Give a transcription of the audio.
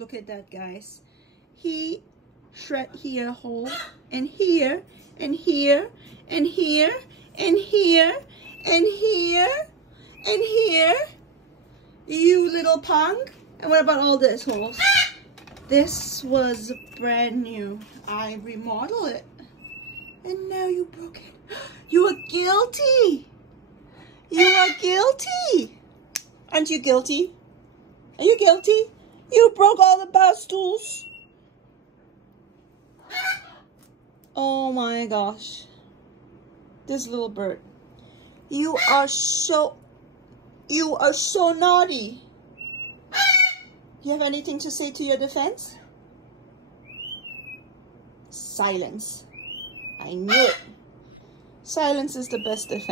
look at that, guys. He shred here a hole, and here, and here, and here, and here, and here, and here. You little punk. And what about all this holes? This was brand new. I remodeled it. And now you broke it. You are guilty. You are guilty. Aren't you guilty? Are you guilty? You broke all the bar stools. Oh my gosh. This little bird. You are so naughty. You have anything to say to your defense? Silence. I knew it. Silence is the best defense.